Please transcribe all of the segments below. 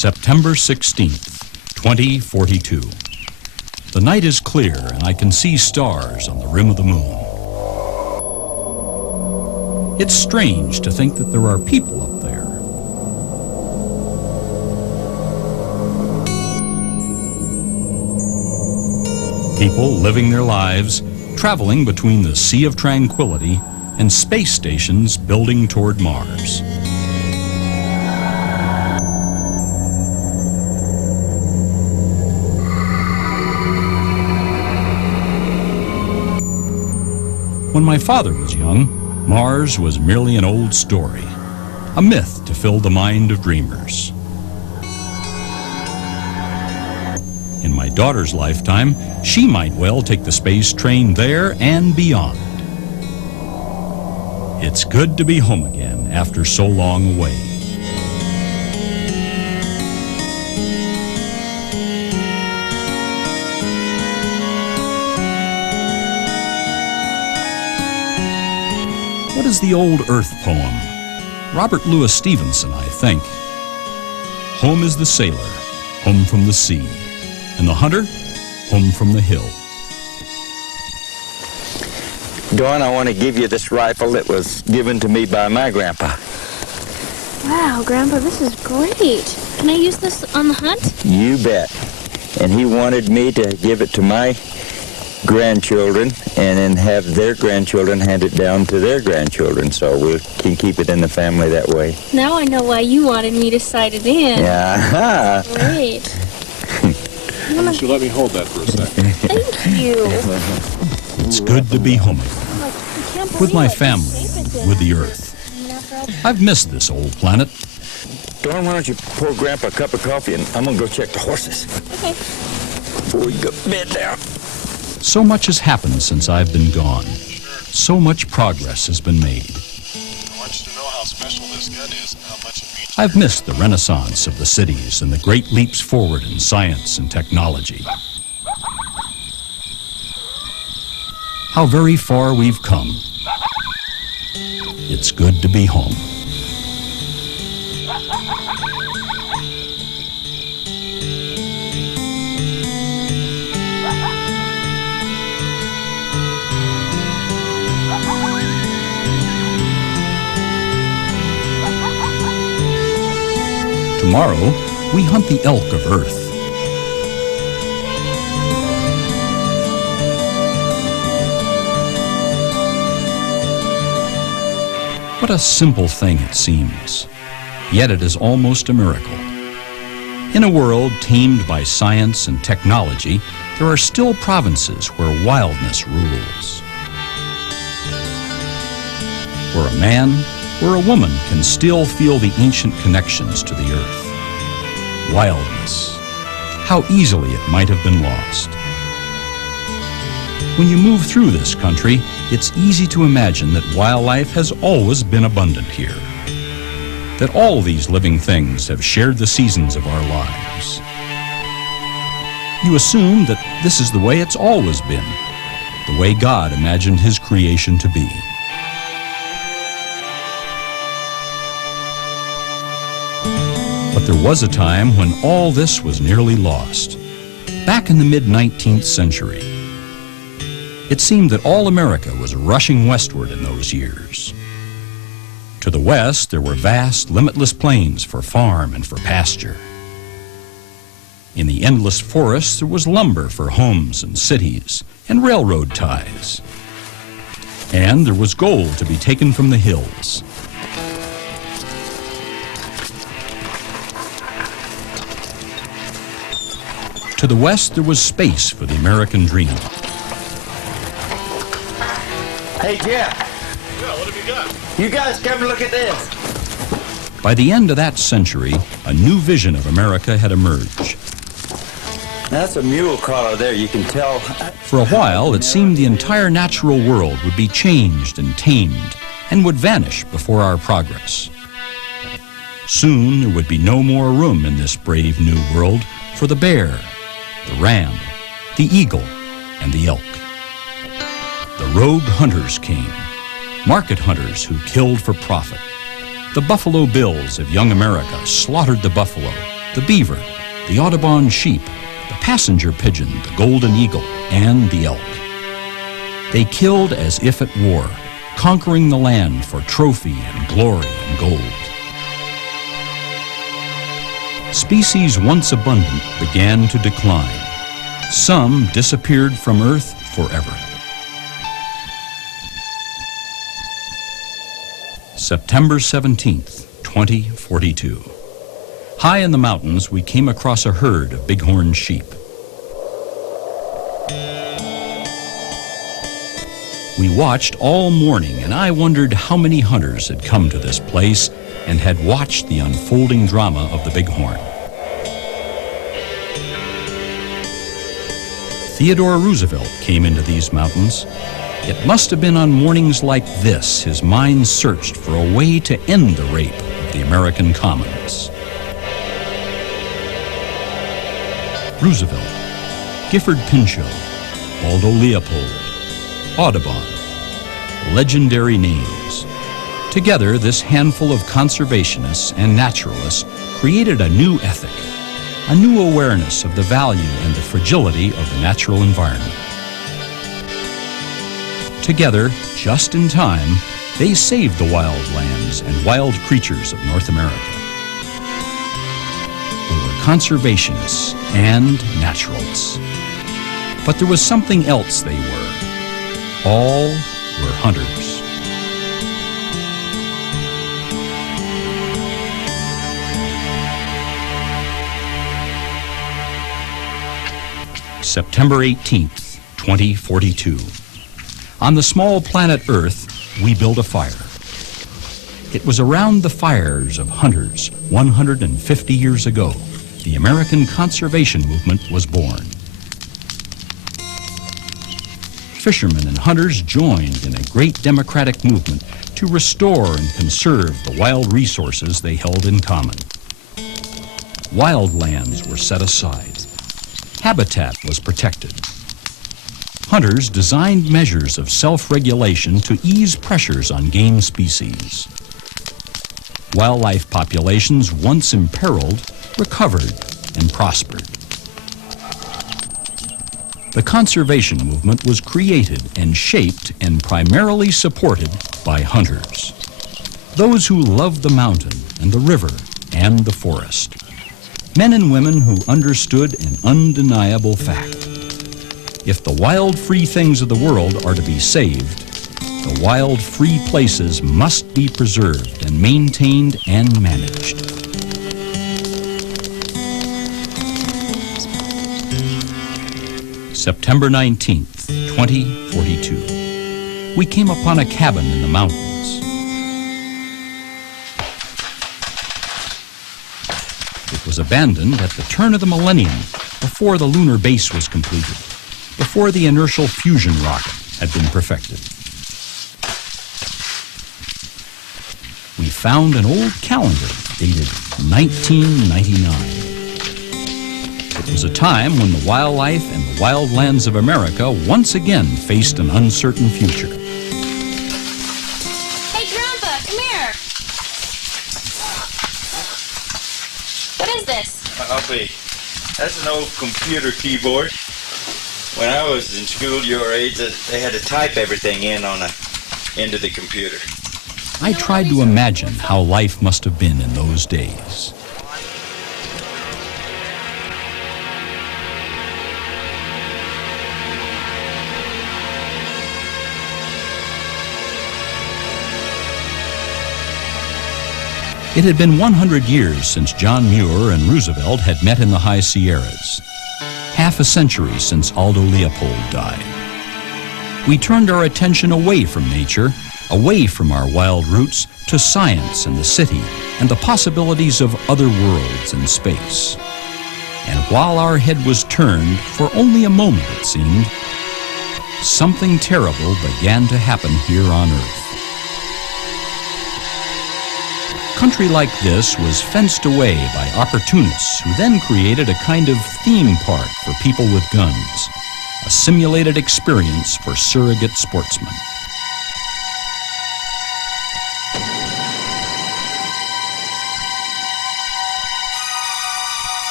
September 16th, 2042. The night is clear and I can see stars on the rim of the moon. It's strange to think that there are people up there. People living their lives, traveling between the Sea of Tranquility and space stations building toward Mars. When my father was young, Mars was merely an old story, a myth to fill the mind of dreamers. In my daughter's lifetime, she might well take the space train there and beyond. It's good to be home again after so long away. What is the old Earth poem? Robert Louis Stevenson, I think. Home is the sailor, home from the sea, and the hunter, home from the hill. Dawn, I want to give you this rifle that was given to me by my grandpa. Wow, Grandpa, this is great. Can I use this on the hunt? You bet. And he wanted me to give it to my grandchildren and then have their grandchildren hand it down to their grandchildren, so we can keep it in the family that way. Now I know why you wanted me to sight it in. Yeah. Great. Why don't you let me hold that for a second? Thank you. It's good to be home again, with my family, with the Earth. I've missed this old planet. Dawn, why don't you pour Grandpa a cup of coffee and I'm going to go check the horses. Okay. Before we go to bed down. So much has happened since I've been gone. So much progress has been made. I want you to know how special this gun is and how much it means. I've missed the renaissance of the cities and the great leaps forward in science and technology. How very far we've come. It's good to be home. Tomorrow, we hunt the elk of Earth. What a simple thing it seems, yet it is almost a miracle. In a world tamed by science and technology, there are still provinces where wildness rules. Where a man or a woman can still feel the ancient connections to the earth. Wildness. How easily it might have been lost. When you move through this country, it's easy to imagine that wildlife has always been abundant here. That all these living things have shared the seasons of our lives. You assume that this is the way it's always been, the way God imagined His creation to be. But there was a time when all this was nearly lost. Back in the mid-19th century. It seemed that all America was rushing westward in those years. To the west, there were vast, limitless plains for farm and for pasture. In the endless forests, there was lumber for homes and cities and railroad ties. And there was gold to be taken from the hills. To the west, there was space for the American dream. Hey, Jeff. Yeah, what have you got? You guys come look at this. By the end of that century, a new vision of America had emerged. That's a mule collar there, you can tell. For a while, it seemed the entire natural world would be changed and tamed and would vanish before our progress. Soon, there would be no more room in this brave new world for the bear, the ram, the eagle, and the elk. The rogue hunters came, market hunters who killed for profit. The Buffalo Bills of young America slaughtered the buffalo, the beaver, the Audubon sheep, the passenger pigeon, the golden eagle, and the elk. They killed as if at war, conquering the land for trophy and glory and gold. Species once abundant began to decline. Some disappeared from Earth forever. September 17th, 2042. High in the mountains, we came across a herd of bighorn sheep. We watched all morning, and I wondered how many hunters had come to this place and had watched the unfolding drama of the bighorn. Theodore Roosevelt came into these mountains. It must have been on mornings like this his mind searched for a way to end the rape of the American commons. Roosevelt, Gifford Pinchot, Waldo Leopold, Audubon, legendary names. Together, this handful of conservationists and naturalists created a new ethic, a new awareness of the value and the fragility of the natural environment. Together, just in time, they saved the wild lands and wild creatures of North America. They were conservationists and naturalists. But there was something else they were. All were hunters. September 18th, 2042. On the small planet Earth, we built a fire. It was around the fires of hunters 150 years ago the American conservation movement was born. Fishermen and hunters joined in a great democratic movement to restore and conserve the wild resources they held in common. Wild lands were set aside. Habitat was protected. Hunters designed measures of self-regulation to ease pressures on game species. Wildlife populations, once imperiled, recovered and prospered. The conservation movement was created and shaped and primarily supported by hunters. Those who loved the mountain and the river and the forest. Men and women who understood an undeniable fact. If the wild, free things of the world are to be saved, the wild, free places must be preserved and maintained and managed. September 19th, 2042. We came upon a cabin in the mountains. It was abandoned at the turn of the millennium, before the lunar base was completed, before the inertial fusion rocket had been perfected. We found an old calendar dated 1999. It was a time when the wildlife and the wildlands of America once again faced an uncertain future. Hey, Grandpa, come here. What is this? That's an old computer keyboard. When I was in school your age, they had to type everything into the computer. I tried to imagine how life must have been in those days. It had been 100 years since John Muir and Roosevelt had met in the High Sierras. Half a century since Aldo Leopold died. We turned our attention away from nature, away from our wild roots, to science and the city and the possibilities of other worlds in space. And while our head was turned, for only a moment it seemed, something terrible began to happen here on Earth. Country like this was fenced away by opportunists who then created a kind of theme park for people with guns, a simulated experience for surrogate sportsmen.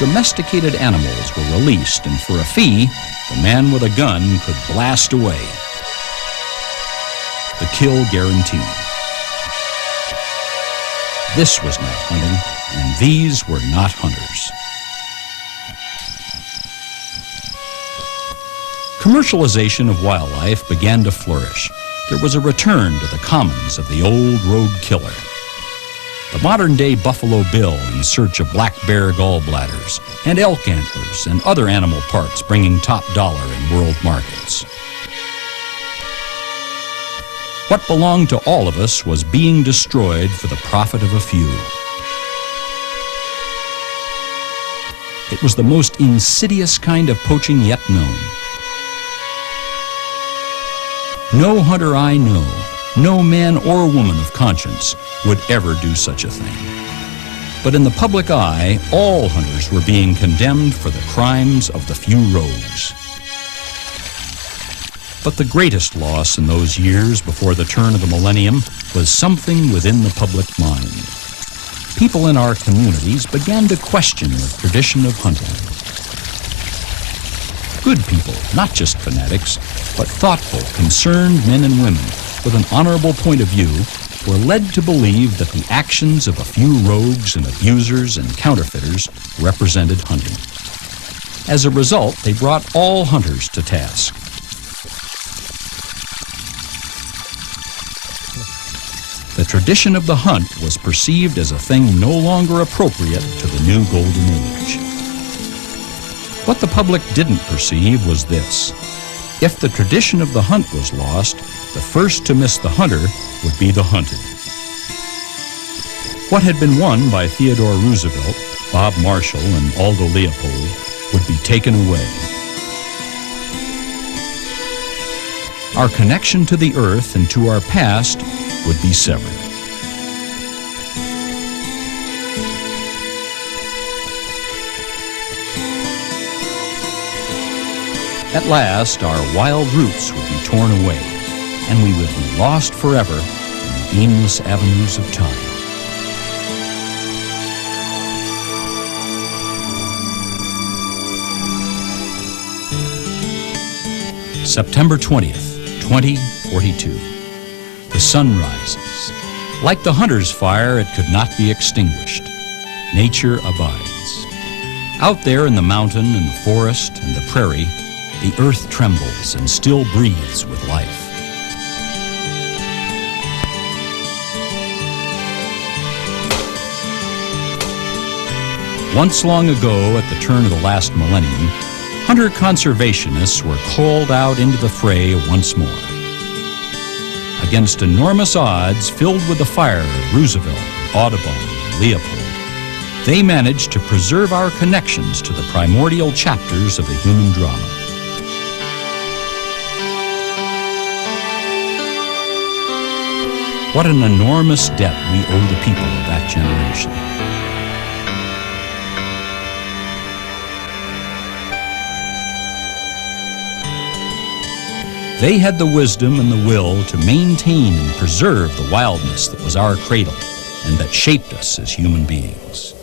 domesticated animals were released, and for a fee, the man with a gun could blast away. The kill guaranteed. This was not hunting, and these were not hunters. Commercialization of wildlife began to flourish. There was a return to the commons of the old road killer. The modern-day buffalo bill in search of black bear gallbladders, and elk antlers and other animal parts bringing top dollar in world markets. What belonged to all of us was being destroyed for the profit of a few. It was the most insidious kind of poaching yet known. No hunter I know, no man or woman of conscience, would ever do such a thing. But in the public eye, all hunters were being condemned for the crimes of the few rogues. But the greatest loss in those years before the turn of the millennium was something within the public mind. People in our communities began to question the tradition of hunting. Good people, not just fanatics, but thoughtful, concerned men and women with an honorable point of view, were led to believe that the actions of a few rogues and abusers and counterfeiters represented hunting. As a result, they brought all hunters to task. The tradition of the hunt was perceived as a thing no longer appropriate to the new golden age. What the public didn't perceive was this: if the tradition of the hunt was lost, the first to miss the hunter would be the hunted. What had been won by Theodore Roosevelt, Bob Marshall, and Aldo Leopold would be taken away. Our connection to the earth and to our past would be severed. At last, our wild roots would be torn away, and we would be lost forever in the aimless avenues of time. September 20th, 2042. The sun rises. Like the hunter's fire, it could not be extinguished. Nature abides. Out there in the mountain and the forest and the prairie, the earth trembles and still breathes with life. Once long ago, at the turn of the last millennium, hunter conservationists were called out into the fray once more. Against enormous odds, filled with the fire of Roosevelt, Audubon, and Leopold, they managed to preserve our connections to the primordial chapters of the human drama. What an enormous debt we owe the people of that generation. They had the wisdom and the will to maintain and preserve the wildness that was our cradle and that shaped us as human beings.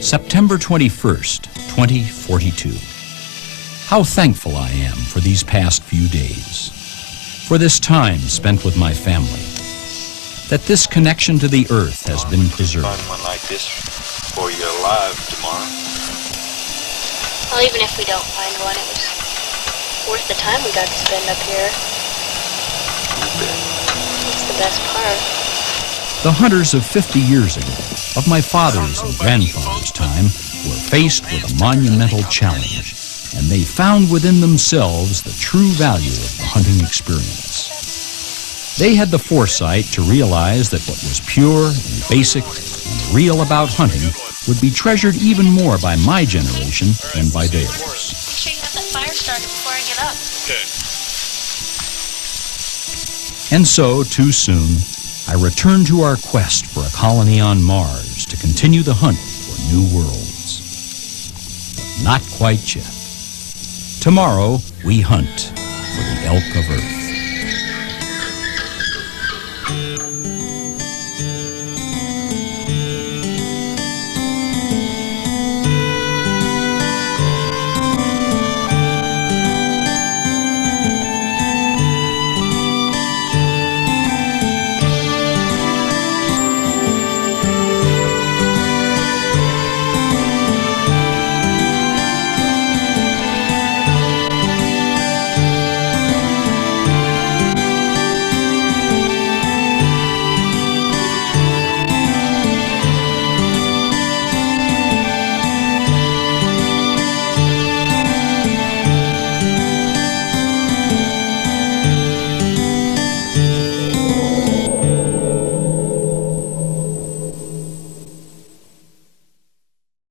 September 21st, 2042. How thankful I am for these past few days, for this time spent with my family, that this connection to the earth has been preserved. Find one like this for you alive tomorrow. Well, even if we don't find one, it was worth the time we got to spend up here. That's the best part. The hunters of 50 years ago, of my father's and grandfather's time, were faced with a monumental challenge, and they found within themselves the true value of the hunting experience. They had the foresight to realize that what was pure and basic and real about hunting would be treasured even more by my generation than by theirs. Make sure you have that fire started before I get up. Okay. And so, too soon, I return to our quest for a colony on Mars to continue the hunt for new worlds. But not quite yet. Tomorrow, we hunt for the elk of Earth.